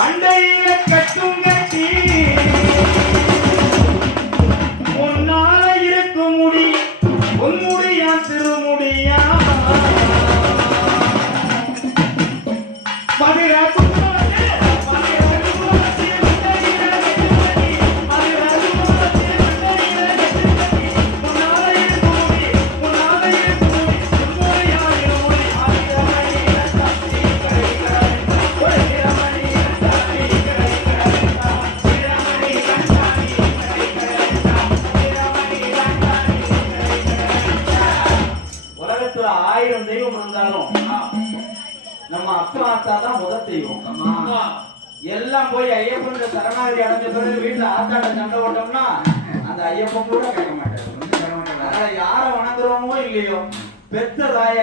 மண்டையில கட்டும் கட்டி உன்னால இருக்கும் முடி உன்முடியா திருமுடியா மதுராஜு தெய்வம் இருந்தாலும் நம்ம அப்பா ஆத்தா தான் முதல் தெய்வம். எல்லாம் போய் ஐயப்பன் சரணாகதி அடைஞ்ச பிறகு வீட்டுல ஆத்தாட்ட சண்டை போட்டோம்னா அந்த ஐயப்பன் கூட கேட்க மாட்டேன். அதனால யார வணங்குறோமோ இல்லையோ பெத்த தாய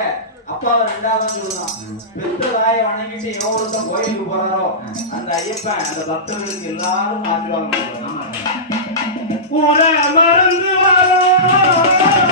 அப்பாவை ரெண்டாவது சொல்லுதான். பெத்த தாய வணங்கிட்டு எவன் ஒருத்தன் கோயிலுக்கு போறாரோ அந்த ஐயப்பன் அந்த பக்தர்களுக்கு எல்லாரும் ஆசீர்வாதம் கூட மறந்து வரோம்.